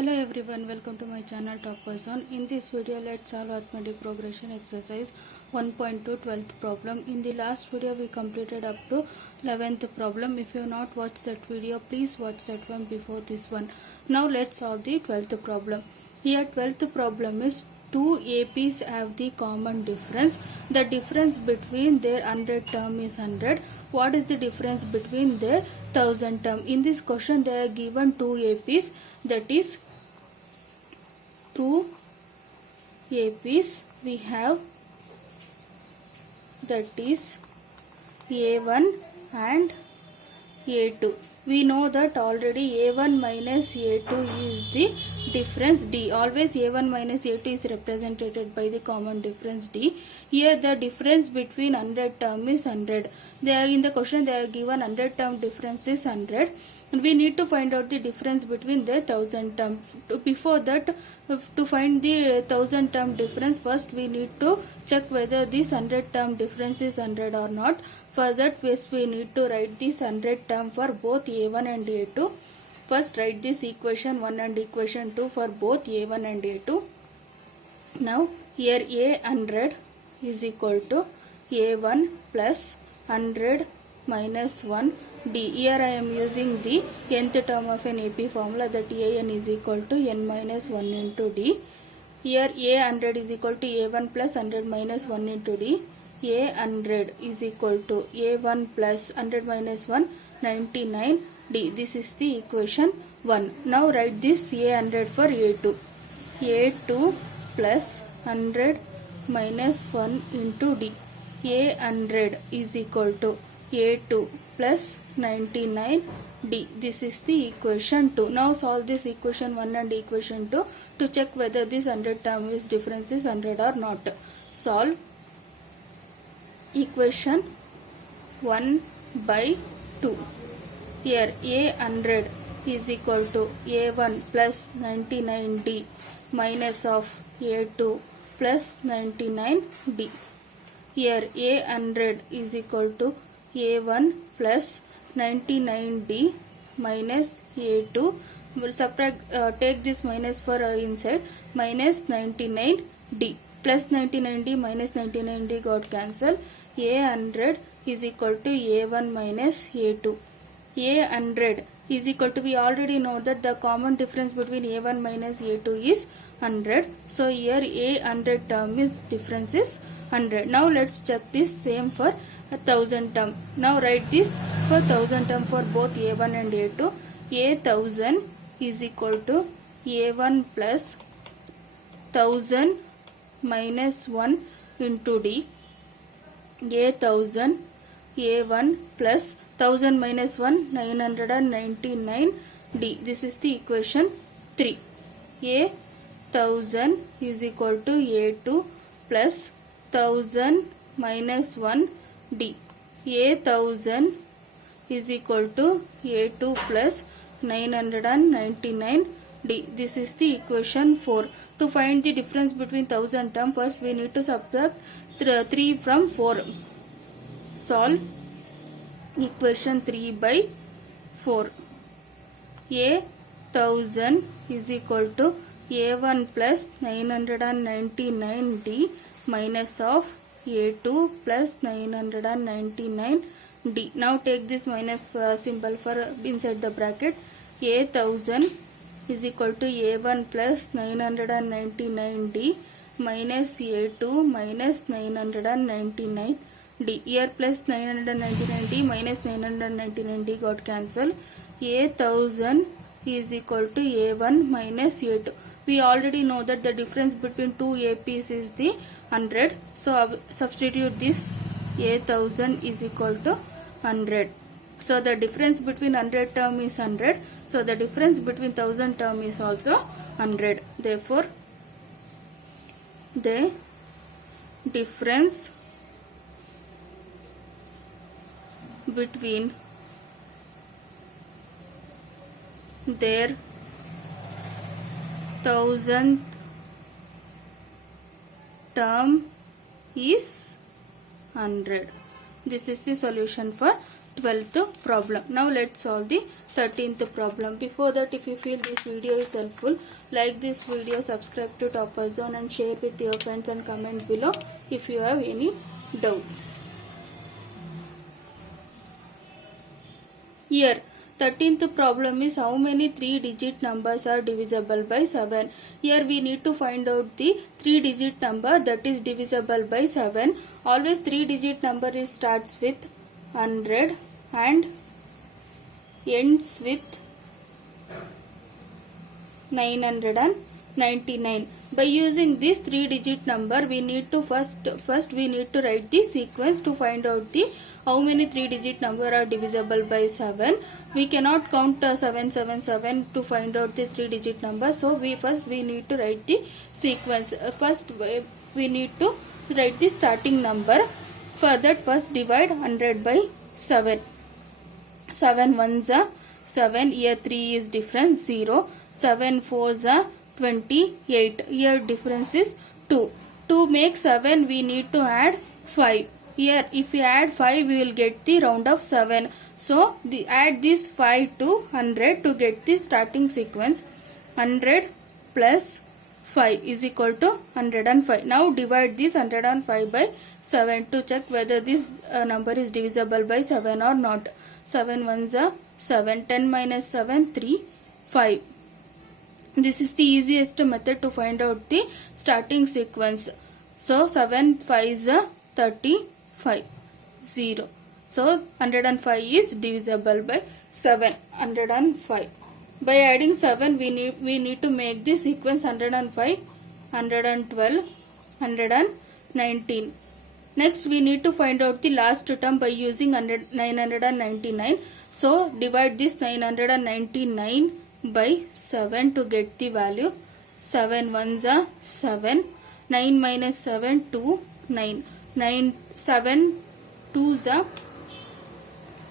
Hello everyone, welcome to my channel Toppers On. In this video, let's solve arithmetic progression exercise 1.2 12th problem. In the last video, we completed up to 11th problem. If you have not watched that video, please watch that one before this one. Now let's solve the 12th problem. Here 12th problem is two APs have the common difference. The difference between their 100 term is 100. What is the difference between their 1000 term? In this question, they are given two APs, that is two APs we have, that is A1 and A2. We know that already A1 minus A2 is the difference D. Always A1 minus A2 is represented by the common difference D. Here the difference between 100 term is 100. They are in the question, they are given 100 term difference is 100. And we need to find out the difference between the 1000 term. Before that, to find the 1000 term difference, first we need to check whether this 100 term difference is 100 or not. For that, first we need to write this 100 term for both A1 and A2. First write this equation 1 and equation 2 for both A1 and A2. Now here A100 is equal to A1 plus 100 minus 1 D. Here I am using the nth term of an AP formula, that AN is equal to n minus 1 into D. Here A100 is equal to A1 plus 100 minus 1 into D. A100 is equal to A1 plus 100 minus 1, 99 D. This is the equation 1. Now write this A100 for A2. A2 plus 100 minus 1 into D. A100 is equal to A2 plus 99 D. This is the equation 2. Now solve this equation 1 and equation 2 to check whether this 100 term is difference is 100 or not. Solve equation 1 by 2. Here A100 is equal to A1 plus 99D minus of A2 plus 99D. Here A100 is equal to A1 plus 99D minus A2. We'll subtract, take this minus for inside, minus 99D. Plus 99D minus 99D got cancelled. A100 is equal to A1 minus A2. A100 is equal to, we already know that the common difference between A1 minus A2 is 100. So here A100 term is difference is 100. Now let's check this same for 1000 term. Now write this for 1000 term for both A1 and A2. A1000 is equal to A1 plus 1000 minus 1 into D. A1000 A1 plus 1000 minus 1, 999 D. This is the equation 3. A1000 is equal to A2 plus 1000 minus 1 D. A1000 is equal to A2 plus 999 D. This is the equation 4. To find the difference between 1000 term, first we need to subtract 3 from 4. Solve equation 3 by 4. A1000 is equal to A1 plus 999D minus of A2 plus 999D. Now take this minus symbol for inside the bracket. A1000 is equal to A1 plus 999D minus A2 minus 999D. Here plus 999D minus 999D got cancelled. A1000 is equal to A1 minus A2. We already know that the difference between two APs is the 100. So substitute this. A1000 is equal to 100. So the difference between 100 term is 100. So the difference between 1000 term is also 100. Therefore, the difference between their 1000th term is 100. This is the solution for 12th problem. Now let's solve the 13th problem. Before that, if you feel this video is helpful, like this video, subscribe to Topper Zone and share with your friends and comment below if you have any doubts. Here 13th problem is how many 3-digit numbers are divisible by 7. Here we need to find out the 3-digit number that is divisible by 7. Always 3-digit number starts with 100 and ends with 999. By using this 3-digit number, we need to first we need to write the sequence to find out the how many 3-digit number are divisible by 7. We cannot count 777 to find out the 3-digit number. So we need to write the sequence. First we need to write the starting number. For that, first divide 100 by 7. 7 ones are 7. Here 3 is difference 0. 7 fours are 28. Here difference is 2. To make 7, we need to add 5. Here if we add 5, we will get the round of 7. So add this 5 to 100 to get the starting sequence. 100 plus 5 is equal to 105. Now divide this 105 by 7 to check whether this number is divisible by 7 or not. 7 ones are 7. 10 minus 7, 3, 5. This is the easiest method to find out the starting sequence. So 7 5s are 35, 0. So 105 is divisible by 7. 105. By adding 7, we need to make the sequence 105, 112, 119. Next, we need to find out the last term by using 999. So divide this 999 by 7 to get the value. 7 ones are 7. 9 minus 7, 2, 9. 7 twos are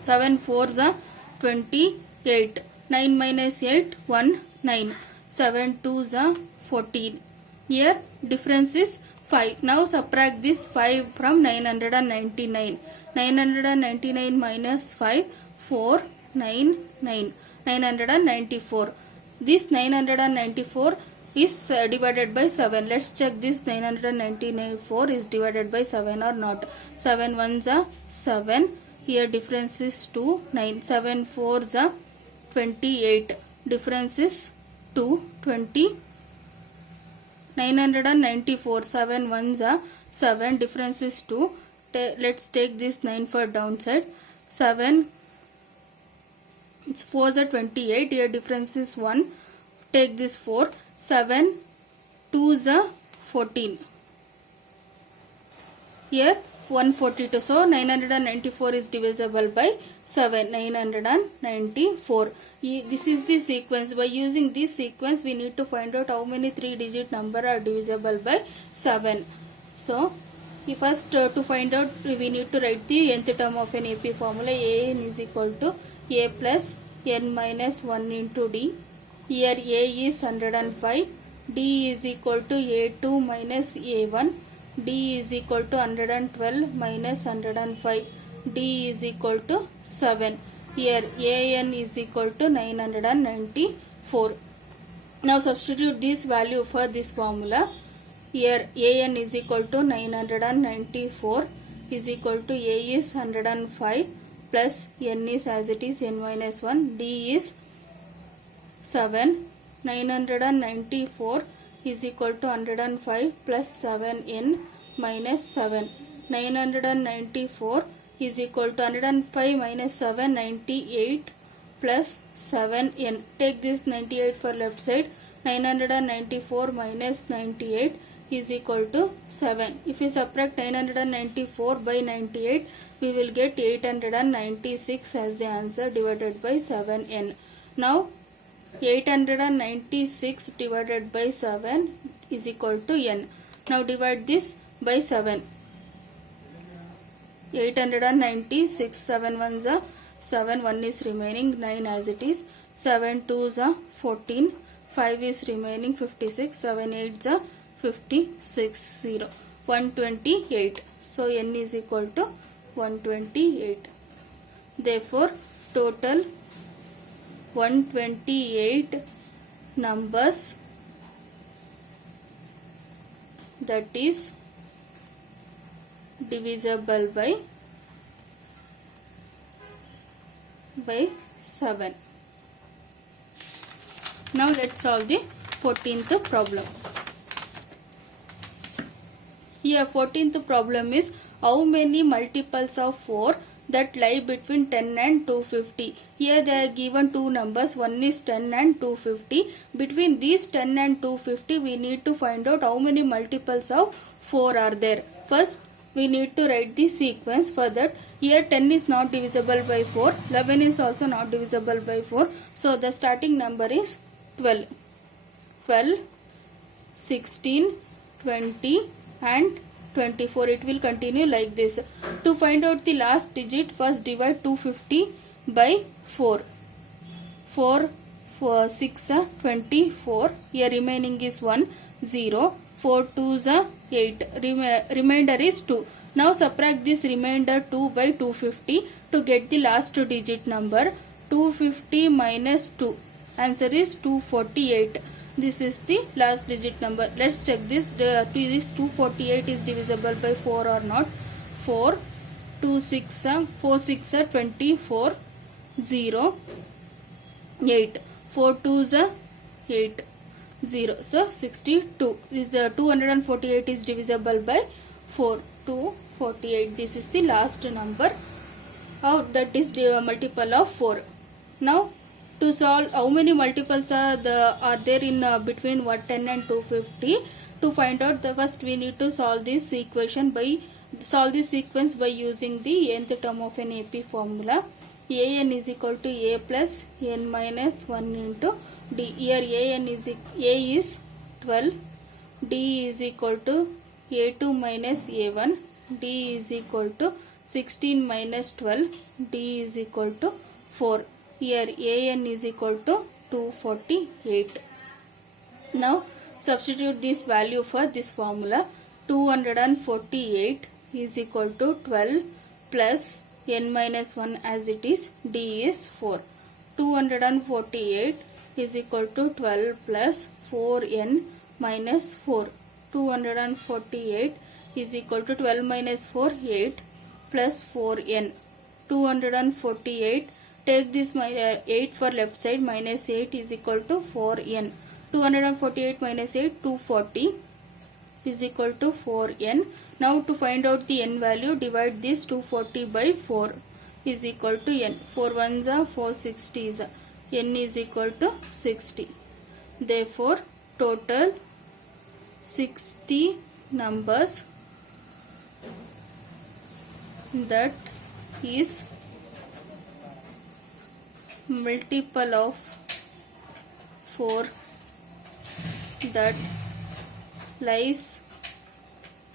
7 fours are 28. 9 minus 8, 1, 9. 7 twos are 14. Here difference is 5. Now subtract this 5 from 999. 999 minus 5, 4, 9, 9. 994. This 994 is divided by 7. Let's check this 994 is divided by 7 or not. 7 ones are 7. Here difference is 2, 9. 7 fours are 28. Difference is 2, 20. 994. 7 ones are 7. Difference is 2. Let's take this 9 for downside. 7 4s are 28. Here difference is 1. Take this 4. 7 2s are 14. Here 142. So 994 is divisible by 7. 994. This is the sequence. By using this sequence, we need to find out how many 3-digit number are divisible by 7. So first to find out, we need to write the nth term of an AP formula. An is equal to A plus n minus 1 into D. Here A is 105. D is equal to A2 minus A1. D is equal to 112 minus 105. D is equal to 7. Here An is equal to 994. Now substitute this value for this formula. Here An is equal to 994 is equal to A is 105 plus n is as it is n minus 1. D is 7. 994 is equal to 105 plus 7n minus 7. 994 is equal to 105 minus 7, 98 plus 7n. Take this 98 for left side. 994 minus 98 is equal to 7. If we subtract 994 by 98, we will get 896 as the answer divided by 7n. Now 896 divided by 7 is equal to n. Now divide this by 7. 896, 7 ones are 7, 1 is remaining, 9 as it is. 7 twos are 14, 5 is remaining, 56, 7 eights are 56, 0. 128. So n is equal to 128. Therefore total 128 numbers, that is divisible by 7. Now let's solve the 14th problem. Here 14th problem is how many multiples of 4 that lie between 10 and 250. Here they are given two numbers, one is 10 and 250. Between these 10 and 250 we need to find out how many multiples of 4 are there. First we need to write the sequence. For that, here 10 is not divisible by 4, 11 is also not divisible by 4. So the starting number is 12. 12, 16, 20 and 24. It will continue like this. To find out the last digit, first divide 250 by 4. 4, 6 24. Here remaining is 1, 0. 4 2s are 8. Remainder is 2. Now subtract this remainder 2 by 250 to get the last digit number. 250 minus 2. Answer is 248. This is the last digit number. Let's check this. This 248 is divisible by 4 or not. 4 2 6 4 6 24, 0 8. 4 2s 8, 0. So 62 is the 248 is divisible by 4. 248. This is the last number. That is the multiple of 4. Now to solve how many multiples are there in between 10 and 250. To find out, the first we need to solve this equation by sequence by using the nth term of an AP formula. An is equal to a plus n minus 1 into d. Here a is 12, d is equal to a2 minus a1, d is equal to 16 minus 12, d is equal to 4. Here an is equal to 248. Now substitute this value for this formula. 248 is equal to 12 plus n minus 1 as it is, d is 4. 248 is equal to 12 plus 4n minus 4. 248 is equal to 12 minus 4, 8 plus 4n. 248, take this 8 for left side, minus 8 is equal to 4n. 248 minus 8, 240 is equal to 4n. Now to find out the n value, divide this 240 by 4 is equal to n. 4 1s are 4 60s. N is equal to 60. Therefore total 60 numbers, that is multiple of 4 that lies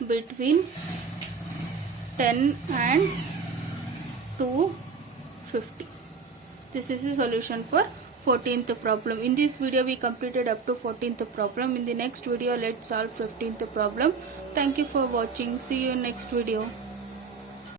between 10 and 250. This is the solution for 14th problem. In this video we completed up to 14th problem. In the next video let's solve 15th problem. Thank you for watching. See you in next video.